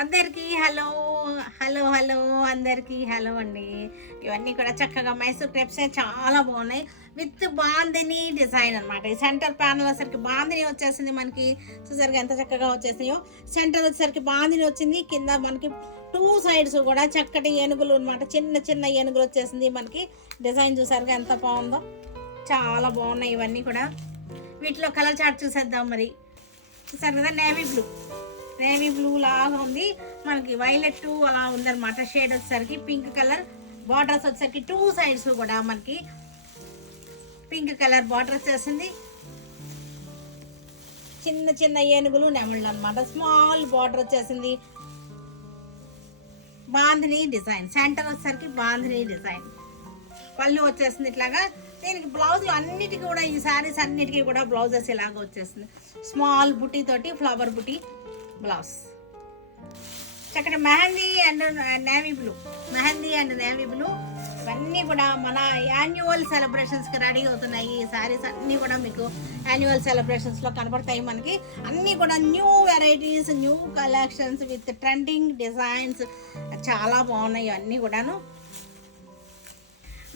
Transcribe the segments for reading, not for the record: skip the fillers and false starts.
అందరికీ hello hello hello అందరికీ hello అండి. ఇవన్నీ కూడా చక్కగా మైసూర్ క్రేప్సే చాలా బాగున్నాయి. విత్ బాందిని డిజైన్ అనమాట. ఈ సెంటర్ ప్యానల్ వచ్చేసరికి బాందిని వచ్చేసింది మనకి. చూసరికి ఎంత చక్కగా వచ్చేసినాయో. సెంటర్ వచ్చేసరికి బాందిని వచ్చింది. కింద మనకి టూ సైడ్స్ కూడా చక్కటి ఏనుగులు అనమాట. చిన్న చిన్న ఏనుగులు వచ్చేసింది మనకి. డిజైన్ చూసారుగా ఎంత బాగుందో. చాలా బాగున్నాయి ఇవన్నీ కూడా. వీటిలో కలర్ చార్ట్ చూసేద్దాం మరి. చూసారు కదా, నేవీ బ్లూ లాగా ఉంది మనకి. వైలెట్ అలా ఉందన్నమాట. షేడ్ వచ్చేసరికి పింక్ కలర్. బార్డర్స్ వచ్చేసరికి టూ సైడ్స్ కూడా మనకి పింక్ కలర్ బార్డర్ వచ్చేసింది. చిన్న చిన్న ఏనుగులు నెమళ్ళు అనమాట. స్మాల్ బార్డర్ వచ్చేసింది. బాంధిని డిజైన్. సెంటర్ వచ్చేసరికి బాంధిని డిజైన్. పళ్ళు వచ్చేసింది ఇట్లాగా. దీనికి బ్లౌజులు అన్నిటికీ కూడా, ఈ శారీస్ అన్నిటికీ కూడా బ్లౌజెస్ ఇలాగ వచ్చేసింది. స్మాల్ బుటీ తోటి ఫ్లవర్ బుటీ బ్లౌజ్. చక్కటి మెహందీ అండ్ నేవీ బ్లూ ఇవన్నీ కూడా మన యాన్యువల్ సెలబ్రేషన్స్కి రెడీ అవుతున్నాయి. ఈ శారీస్ అన్నీ కూడా మీకు యాన్యువల్ సెలబ్రేషన్స్లో కనబడతాయి మనకి. అన్నీ కూడా new varieties, new collections with trending designs చాలా బాగున్నాయి. ఇవన్నీ కూడాను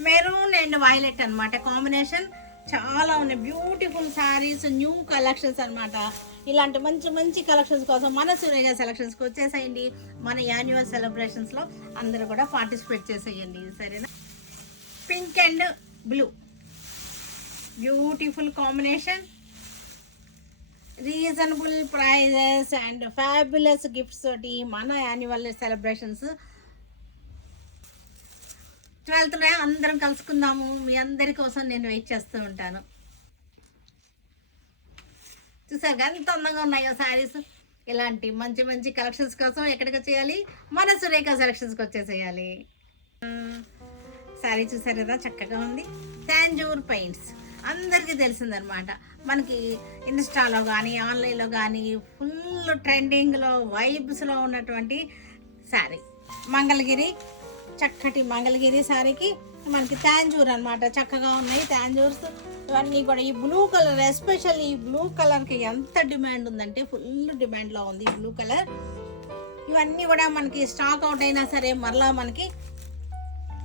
మెరూన్ అండ్ వైలెట్ అనమాట కాంబినేషన్. చాలా ఉన్నాయి బ్యూటిఫుల్ శారీస్, న్యూ కలెక్షన్స్ అనమాట. ఇలాంటి మంచి మంచి కలెక్షన్స్ కోసం మన సురేఖ సెలక్షన్స్కి వచ్చేసేయండి. మన యాన్యువల్ సెలబ్రేషన్స్లో అందరూ కూడా పార్టిసిపేట్ చేసేయండి, సరేనా. Pink and blue beautiful combination. Reasonable prizes and fabulous gifts తోటి మన యాన్యువల్ సెలబ్రేషన్స్ 12th అందరం కలుసుకుందాము. మీ అందరి కోసం నేను వెయిట్ చేస్తూ ఉంటాను. చూసారు ఎంత అందంగా ఉన్నాయో శారీస్. ఇలాంటి మంచి మంచి కలెక్షన్స్ కోసం ఎక్కడికి వచ్చేయాలి? మన సురేఖ సెలక్షన్స్కి వచ్చేసేయాలి. శారీ చూసారు కదా, చక్కగా ఉంది. తాంజూర్ పెయింట్స్ అందరికీ తెలిసిందనమాట. మనకి ఇన్స్టాలో కానీ ఆన్లైన్లో కానీ ఫుల్ ట్రెండింగ్లో వైబ్స్లో ఉన్నటువంటి శారీ మంగళగిరి. చక్కటి మంగళగిరి శారీకి మనకి తాంజూర్ అనమాట. చక్కగా ఉన్నాయి తాంజూర్స్ ఇవన్నీ కూడా. ఈ బ్లూ కలర్, ఎస్పెషల్లీ ఈ బ్లూ కలర్కి ఎంత డిమాండ్ ఉందంటే ఫుల్ డిమాండ్లో ఉంది ఈ బ్లూ కలర్. ఇవన్నీ కూడా మనకి స్టాక్ అవుట్ అయినా సరే మరలా మనకి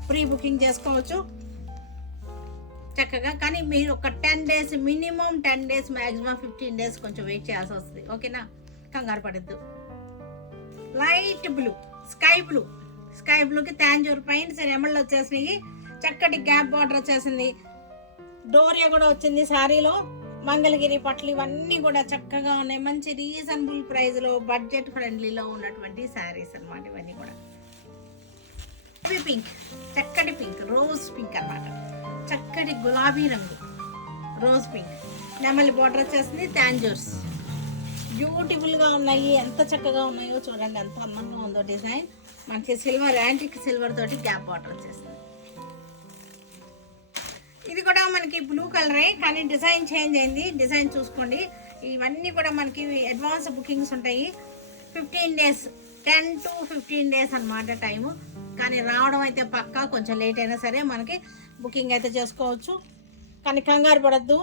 ప్రీ బుకింగ్ చేసుకోవచ్చు చక్కగా. కానీ మీరు ఒక 10 days, minimum 10 days, maximum 15 days కొంచెం వెయిట్ చేయాల్సి వస్తుంది, ఓకేనా. కంగారు పడద్దు. లైట్ బ్లూ, స్కై బ్లూకి తాంజూర్ పెయింట్స్ ఎమళ్ళు వచ్చేసినాయి. చక్కటి గ్యాప్ బార్డర్ వచ్చేసింది. డోరియా కూడా వచ్చింది శారీలో. మంగళగిరి పట్లు ఇవన్నీ కూడా చక్కగా ఉన్నాయి. మంచి రీజనబుల్ ప్రైస్లో, బడ్జెట్ ఫ్రెండ్లీలో ఉన్నటువంటి శారీస్ అనమాట ఇవన్నీ కూడా. పింక్, చక్కటి పింక్, రోజ్ పింక్ అనమాట. చక్కటి గులాబీ రంగు రోజ్ పింక్. నెమలి బార్డర్ వచ్చేసింది. తాంజూర్స్ బ్యూటిఫుల్గా ఉన్నాయి. ఎంత చక్కగా ఉన్నాయో చూడండి, ఎంత అందంగా ఉందో డిజైన్. మనకి సిల్వర్, యాంటిక్ సిల్వర్ తోటి గ్యాప్ బార్డర్ వచ్చేస్తుంది. ఇది కూడా మనకి బ్లూ కలరే, కానీ డిజైన్ చేంజ్ అయింది. డిజైన్ చూసుకోండి. ఇవన్నీ కూడా మనకి అడ్వాన్స్ బుకింగ్స్ ఉంటాయి. 15 days, 10 to 15 days అనమాట టైము. కానీ రావడం అయితే పక్కా. కొంచెం లేట్ అయినా సరే మనకి బుకింగ్ అయితే చేసుకోవచ్చు. కానీ కంగారు పడద్దు.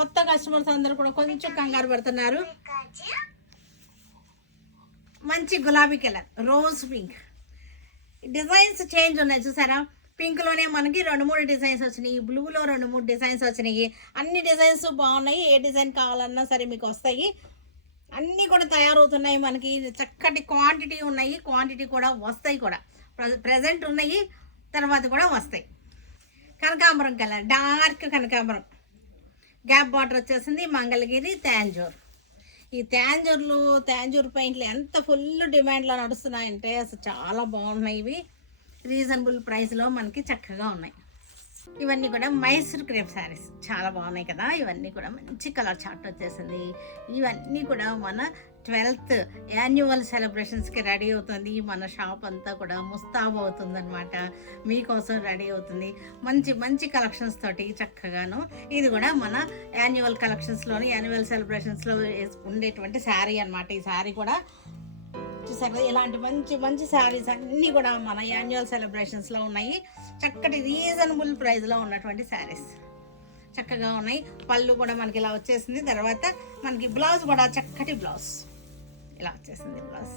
కొత్త కస్టమర్స్ అందరూ కూడా కొంచెం కంగారు పడుతున్నారు. మంచి గులాబీ colour, rose pink. Designs change ఉన్నాయి చూసారా. పింక్లోనే మనకి 2-3 డిజైన్స్ వచ్చినాయి. బ్లూలో 2-3 డిజైన్స్ వచ్చినాయి. అన్ని డిజైన్స్ బాగున్నాయి. ఏ డిజైన్ కావాలన్నా సరే మీకు వస్తాయి. అన్నీ కూడా తయారవుతున్నాయి మనకి. చక్కటి క్వాంటిటీ ఉన్నాయి. క్వాంటిటీ కూడా వస్తాయి కూడా. ప్రజెంట్ ఉన్నాయి, తర్వాత కూడా వస్తాయి. కనకాంబరం కలర్, డార్క్ కనకాంబరం. గ్యాప్ బార్డర్ వచ్చేసింది. మంగళగిరి తాంజూర్. ఈ తాంజూర్ పెయింట్లు ఎంత ఫుల్ డిమాండ్లో నడుస్తున్నాయంటే అసలు చాలా బాగున్నాయి. ఇవి రీజనబుల్ ప్రైస్లో మనకి చక్కగా ఉన్నాయి. ఇవన్నీ కూడా మైసూర్ క్రేప్ శారీస్ చాలా బాగున్నాయి కదా. ఇవన్నీ కూడా మంచి కలర్ చార్ట్ వచ్చేసింది. ఇవన్నీ కూడా మన 12th యాన్యువల్ సెలబ్రేషన్స్కి రెడీ అవుతుంది. మన షాప్ అంతా కూడా ముస్తాబ్ అవుతుంది అనమాట. మీకోసం రెడీ అవుతుంది మంచి మంచి కలెక్షన్స్ తోటి చక్కగాను. ఇది కూడా మన యాన్యువల్ కలెక్షన్స్లోని, యాన్యువల్ సెలబ్రేషన్స్లో ఉండేటువంటి శారీ అనమాట. ఈ శారీ కూడా చూసారు. ఇలాంటి మంచి మంచి శారీస్ అన్నీ కూడా మన యాన్యువల్ సెలబ్రేషన్స్లో ఉన్నాయి. చక్కటి రీజనబుల్ ప్రైస్లో ఉన్నటువంటి శారీస్ చక్కగా ఉన్నాయి. పళ్ళు కూడా మనకి ఇలా వచ్చేసింది. తర్వాత మనకి బ్లౌజ్ కూడా చక్కటి బ్లౌజ్ ఇలా వచ్చేసింది. బ్లౌజ్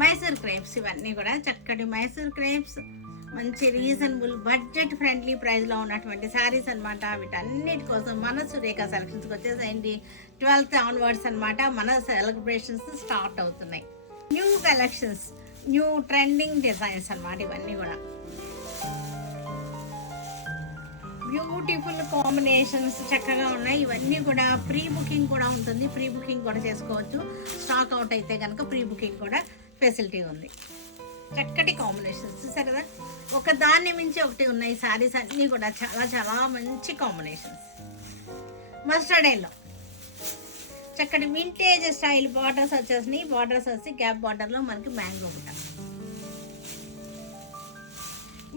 మైసూర్ క్రేప్స్ ఇవన్నీ కూడా చక్కటి మైసూర్ క్రేప్స్, మంచి రీజనబుల్ బడ్జెట్ ఫ్రెండ్లీ ప్రైస్లో ఉన్నటువంటి శారీస్ అనమాట. వీటన్నిటి కోసం మన సురేఖ సెలక్షన్స్కి వచ్చేసేయండి. 12th ఆన్వర్డ్స్ అనమాట మన సెలబ్రేషన్స్ స్టార్ట్ అవుతున్నాయి. New collections, new trending designs అనమాట ఇవన్నీ కూడా. బ్యూటిఫుల్ కాంబినేషన్స్ చక్కగా ఉన్నాయి. ఇవన్నీ కూడా ప్రీ బుకింగ్ కూడా ఉంటుంది, ప్రీ బుకింగ్ కూడా చేసుకోవచ్చు. స్టాక్ అవుట్ అయితే కనుక ప్రీ బుకింగ్ కూడా ఫెసిలిటీ ఉంది. చక్కటి కాంబినేషన్స్ చూసారు కదా, ఒక దాన్ని మించి ఒకటి ఉన్నాయి. శారీస్ అన్నీ కూడా చాలా చాలా మంచి కాంబినేషన్స్. మస్టర్డ్ ఎల్లో చక్కటి వింటేజ్ స్టైల్ బార్డర్స్ వచ్చేసినాయి. బార్డర్స్ వచ్చి గ్యాప్ బార్డర్లో మనకి మ్యాంగో బుట్ట.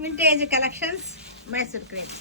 Vintage collections Mysore crepe.